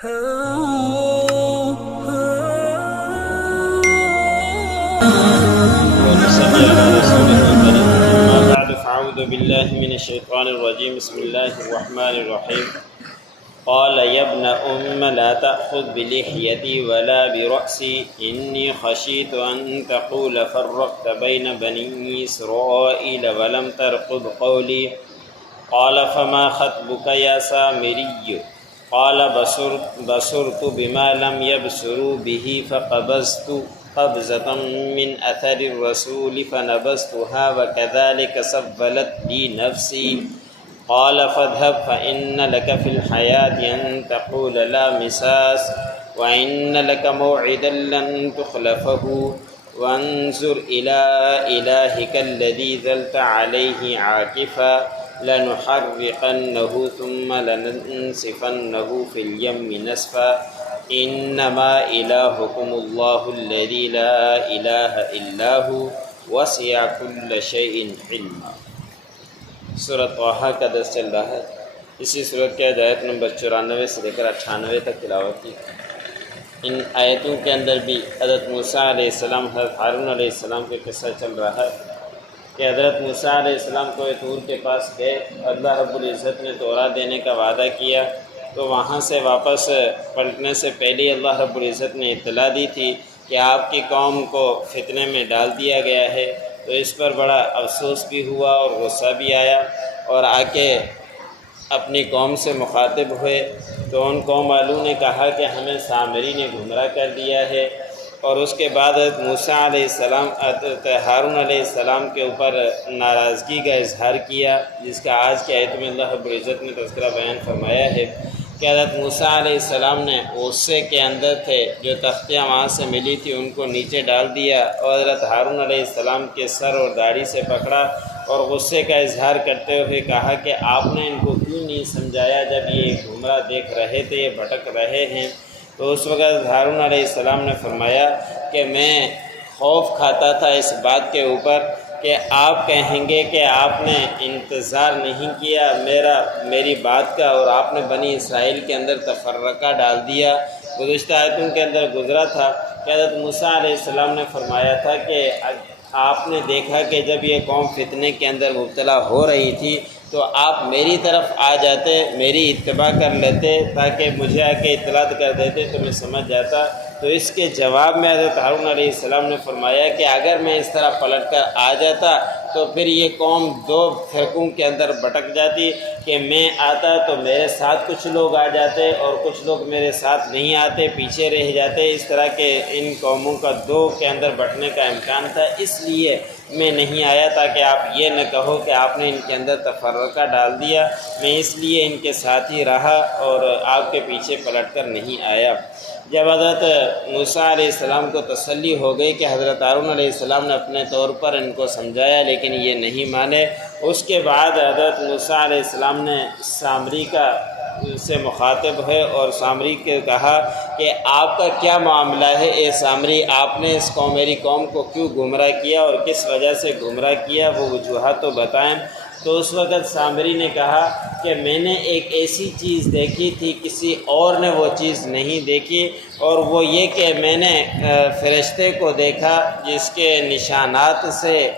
ونصلي على رسوله الكريم. أما بعد فأعوذ بالله من الشيطان الرجيم. بسم الله الرحمن الرحيم. قال يا ابن لا تأخذ بلحيتي ولا برأسي إني خشيت أن تقول فرقت بين بني إسرائيل ولم ترقب قولي. قال فما خطبك يا سامري؟ قال بصرت بما لم يبصروا به فقبضت قبضة من أثر الرسول فنبذتها وكذلك سولت لي نفسي. قال فاذهب فإن لك في الحياة أن تقول لا مساس وإن لك موعدا لن تخلفه وانظر إلى إلهك الذي ظلت عليه عاكفا لنحرقنه ثم لننسفنه في اليم نسفا إنما إلهكم الله الذي لا إله إلا هو وسع كل شيء علما. سورۃ طٰہٰ کا درس چل رہا ہے. اسی سورت کے آیت نمبر 94 سے لے کر 98 تک تلاوت کی. ان آیتوں کے اندر بھی حضرت موسیٰ علیہ السلام حضرت ہارون علیہ السلام کے قصہ چل رہا ہے کہ حضرت موسیٰ علیہ السلام کو طور کے پاس گئے. اللہ رب العزت نے تورات دینے کا وعدہ کیا تو وہاں سے واپس پلٹنے سے پہلے اللہ رب العزت نے اطلاع دی تھی کہ آپ کی قوم کو فتنے میں ڈال دیا گیا ہے. تو اس پر بڑا افسوس بھی ہوا اور غصہ بھی آیا اور آ کے اپنی قوم سے مخاطب ہوئے. تو ان قوم والوں نے کہا کہ ہمیں سامری نے گمراہ کر دیا ہے. اور اس کے بعد موسیٰ علیہ السلام ہارون علیہ السلام کے اوپر ناراضگی کا اظہار کیا، جس کا آج کی آیت میں اللہ رب العزت نے تذکرہ بیان فرمایا ہے کہ حضرت موسیٰ علیہ السلام نے غصے کے اندر تھے، جو تختیاں وہاں سے ملی تھی ان کو نیچے ڈال دیا اور حضرت ہارون علیہ السلام کے سر اور داڑھی سے پکڑا اور غصے کا اظہار کرتے ہوئے کہا کہ آپ نے ان کو کیوں نہیں سمجھایا جب یہ گمراہ دیکھ رہے تھے، یہ بھٹک رہے ہیں. تو اس وقت ہارون علیہ السلام نے فرمایا کہ میں خوف کھاتا تھا اس بات کے اوپر کہ آپ کہیں گے کہ آپ نے انتظار نہیں کیا میری بات کا اور آپ نے بنی اسرائیل کے اندر تفرقہ ڈال دیا. گزشتہ آیتوں کے اندر گزرا تھا کہ حضرت موسیٰ علیہ السلام نے فرمایا تھا کہ آپ نے دیکھا کہ جب یہ قوم فتنے کے اندر مبتلا ہو رہی تھی تو آپ میری طرف آ جاتے، میری اتباع کر لیتے تاکہ مجھے آ کے اطلاع کر دیتے تو میں سمجھ جاتا. تو اس کے جواب میں حضرت ہارون علیہ السلام نے فرمایا کہ اگر میں اس طرح پلٹ کر آ جاتا تو پھر یہ قوم دو فرقوں کے اندر بھٹک جاتی کہ میں آتا تو میرے ساتھ کچھ لوگ آ جاتے اور کچھ لوگ میرے ساتھ نہیں آتے، پیچھے رہ جاتے. اس طرح کے ان قوموں کا دو کے اندر بٹنے کا امکان تھا، اس لیے میں نہیں آیا تاکہ آپ یہ نہ کہو کہ آپ نے ان کے اندر تفرقہ ڈال دیا. میں اس لیے ان کے ساتھ ہی رہا اور آپ کے پیچھے پلٹ کر نہیں آیا. جب حضرت موسیٰ علیہ السلام کو تسلی ہو گئی کہ حضرت ہارون علیہ السلام نے اپنے طور پر ان کو سمجھایا لیکن یہ نہیں مانے، اس کے بعد حضرت موسیٰ علیہ السلام نے سامری سے مخاطب ہوئے اور سامری کو کہا کہ آپ کا کیا معاملہ ہے اے سامری، آپ نے میری قوم کو کیوں گمراہ کیا اور کس وجہ سے گمراہ کیا، وہ وجوہات تو بتائیں. تو اس وقت سامری نے کہا کہ میں نے ایک ایسی چیز دیکھی تھی، کسی اور نے وہ چیز نہیں دیکھی، اور وہ یہ کہ میں نے فرشتے کو دیکھا جس کے نشانات سے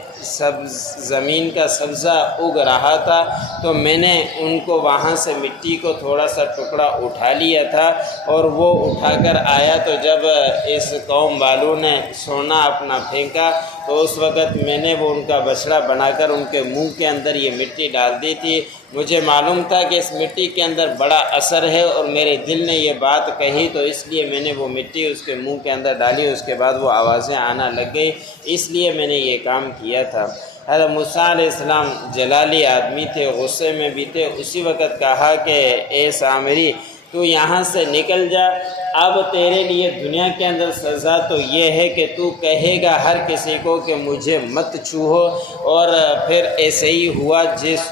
زمین کا سبزہ اگ رہا تھا. تو میں نے ان کو وہاں سے مٹی کو تھوڑا سا ٹکڑا اٹھا لیا تھا اور وہ اٹھا کر آیا. تو جب اس قوم والوں نے سونا اپنا پھینکا تو اس وقت میں نے وہ ان کا بچڑا بنا کر ان کے منہ کے اندر یہ مٹی ڈال دی تھی. مجھے معلوم تھا کہ اس مٹی کے اندر بڑا اثر ہے اور میرے دل نے یہ بات کہی تو اس لیے میں نے وہ مٹی اس کے منہ کے اندر ڈالی. اس کے بعد وہ آوازیں آنا لگ گئی، اس لیے میں نے یہ کام کیا تھا. حضرت موسیٰ علیہ السلام جلالی آدمی تھے، غصے میں بھی تھے. اسی وقت کہا کہ اے سامری تو یہاں سے نکل جا اب تیرے لیے دنیا کے اندر سزا تو یہ ہے کہ تو کہے گا ہر کسی کو کہ مجھے مت چھوؤ، اور پھر ایسے ہی ہوا،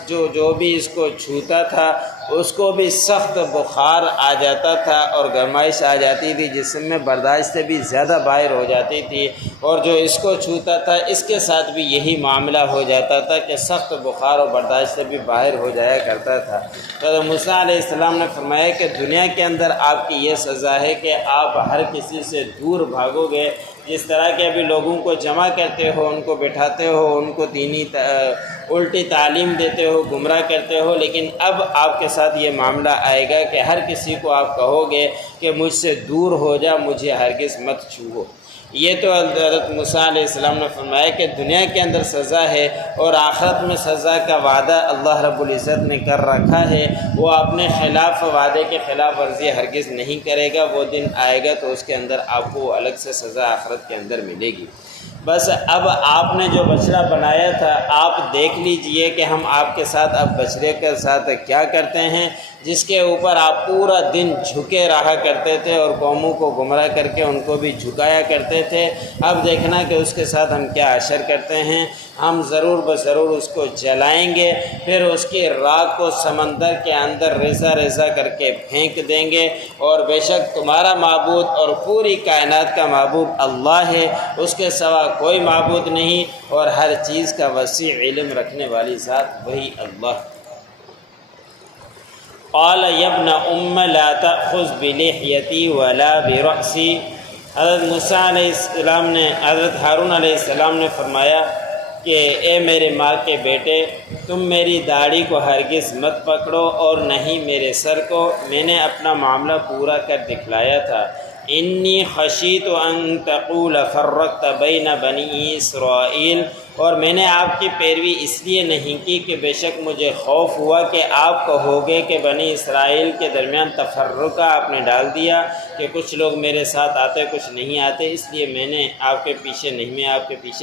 جو بھی اس کو چھوتا تھا اس کو بھی سخت بخار آ جاتا تھا اور گرمائش آ جاتی تھی، جسم میں برداشت سے بھی زیادہ باہر ہو جاتی تھی، اور جو اس کو چھوتا تھا اس کے ساتھ بھی یہی معاملہ ہو جاتا تھا کہ سخت بخار اور برداشت سے بھی باہر ہو جایا کرتا تھا۔ تو موسیٰ علیہ السلام نے فرمایا کہ دنیا کے اندر آپ کی یہ سزا ہے کہ آپ ہر کسی سے دور بھاگو گے، جس طرح کہ ابھی لوگوں کو جمع کرتے ہو، ان کو بٹھاتے ہو، ان کو دینی الٹی تعلیم دیتے ہو، گمراہ کرتے ہو، لیکن اب آپ کے ساتھ یہ معاملہ آئے گا کہ ہر کسی کو آپ کہو گے کہ مجھ سے دور ہو جا، مجھے ہرگز مت چھوؤ۔ یہ تو حضرت موسیٰ علیہ السلام نے فرمایا کہ دنیا کے اندر سزا ہے اور آخرت میں سزا کا وعدہ اللہ رب العزت نے کر رکھا ہے، وہ اپنے خلاف وعدے کے خلاف ورزی ہرگز نہیں کرے گا۔ وہ دن آئے گا تو اس کے اندر آپ کو الگ سے سزا آخرت کے اندر ملے گی۔ بس اب آپ نے جو بچڑا بنایا تھا آپ دیکھ لیجئے کہ ہم آپ کے ساتھ اب بچڑے کے ساتھ کیا کرتے ہیں، جس کے اوپر آپ پورا دن جھکے رہا کرتے تھے اور قوموں کو گمراہ کر کے ان کو بھی جھکایا کرتے تھے۔ اب دیکھنا کہ اس کے ساتھ ہم کیا حشر کرتے ہیں۔ ہم ضرور بضرور اس کو جلائیں گے، پھر اس کی راکھ کو سمندر کے اندر ریزہ ریزہ کر کے پھینک دیں گے، اور بے شک تمہارا معبود اور پوری کائنات کا معبود اللہ ہے، اس کے سوا کوئی معبود نہیں، اور ہر چیز کا وسیع علم رکھنے والی ذات وہی اللہ۔ قال یا ابن ام لا تأخذ بلحیتی ولا برأسی۔ حضرت موسیٰ علیہ السلام نے، حضرت ہارون علیہ السلام نے فرمایا کہ اے میرے ماں کے بیٹے، تم میری داڑھی کو ہرگز مت پکڑو اور نہ ہی میرے سر کو، میں نے اپنا معاملہ پورا کر دکھلایا تھا۔ انی خشیت ان تقول فرقت بین بنی اسرائیل، اور میں نے آپ کی پیروی اس لیے نہیں کی کہ بے شک مجھے خوف ہوا کہ آپ کہوگے کہ بنی اسرائیل کے درمیان تفرقہ آپ نے ڈال دیا، کہ کچھ لوگ میرے ساتھ آتے کچھ نہیں آتے، اس لیے میں نے آپ کے پیچھے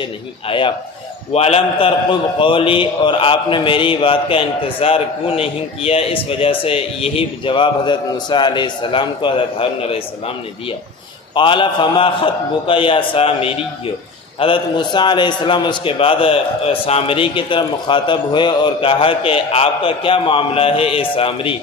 نہیں آیا۔ وَلَمْ تَرْقُبْ قَوْلِي، اور آپ نے میری بات کا انتظار کیوں نہیں کیا، اس وجہ سے یہی جواب حضرت موسیٰ علیہ السلام کو حضرت ہارون علیہ السلام نے دیا۔ قَالَ فَمَا خَطْبُكَ يَا سَامِرِيُّ۔ حضرت موسیٰ علیہ السلام اس کے بعد سامری کی طرف مخاطب ہوئے اور کہا کہ آپ کا کیا معاملہ ہے اے سامری؟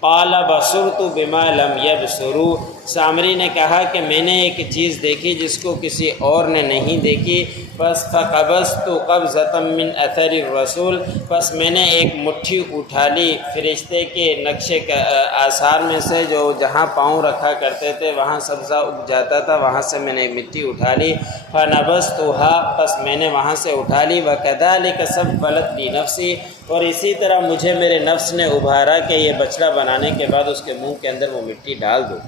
قَالَ بَصُرْتُ بِمَا لَمْ يَبْصُرُوا۔ سامری نے کہا کہ میں نے ایک چیز دیکھی جس کو کسی اور نے نہیں دیکھی، بس فَقَبَضْتُ قَبْضَةً مِّنْ أَثَرِ الرَّسُولِ، بس میں نے ایک مٹھی اٹھا لی فرشتے کے نقشے کا آثار میں سے، جو جہاں پاؤں رکھا کرتے تھے وہاں سبزہ اگ جاتا تھا، وہاں سے میں نے مٹی اٹھا لی۔ فَنَبَذْتُهَا، بس میں نے وہاں سے اٹھا لی۔ وَكَذَلِكَ سَوَّلَتْ لِي نَفْسِي، اور اسی طرح مجھے میرے نفس نے ابھارا کہ یہ بچڑا بنانے کے بعد اس کے منہ کے اندر وہ مٹی ڈال دو۔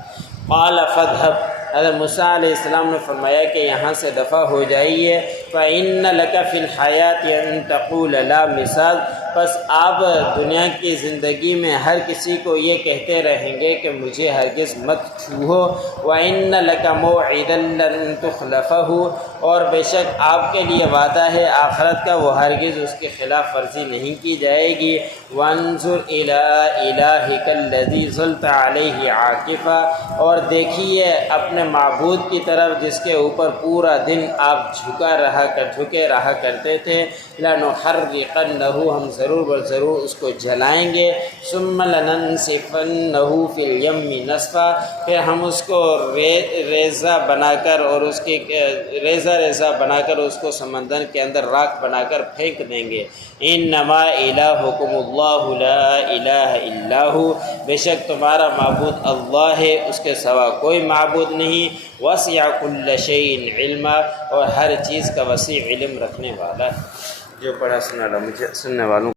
قال فاذهب، حضرت موسیٰ علیہ السلام نے فرمایا کہ یہاں سے دفع ہو جائیے۔ فإن لك في الحیات ان تقول لا مثال، بس آپ دنیا کی زندگی میں ہر کسی کو یہ کہتے رہیں گے کہ مجھے ہرگز مت چھوؤ۔ وإن لك موعدا لن تخلفه، اور بے شک آپ کے لیے وعدہ ہے آخرت کا، وہ ہرگز اس کی خلاف ورزی نہیں کی جائے گی۔ وانظر إلى إلهك الذي ظلت عليه عاکفا، اور دیکھیے اپنے معبود کی طرف جس کے اوپر پورا دن آپ جھکے رہا کرتے تھے۔ لَنُحَرِّقَنَّهُ، ہم ضرور بضرور اس کو جلائیں گے۔ ثُمَّ لَنَنْسِفَنَّهُ فِي الْيَمِّ نَسْفًا، پھر ہم اس کو ریزہ بنا کر اور اس کی ریزہ بنا کر اس کو سمندر کے اندر راکھ بنا کر پھینک دیں گے۔ انما الہکم اللہ لا الہ الا ہو، بے شک تمہارا معبود اللہ ہے، اس کے سوا کوئی معبود نہیں۔ وسع کل شیء علما، اور ہر چیز کا وسیع علم رکھنے والا ہے۔ جو پڑھا سنا مجھے سننے والوں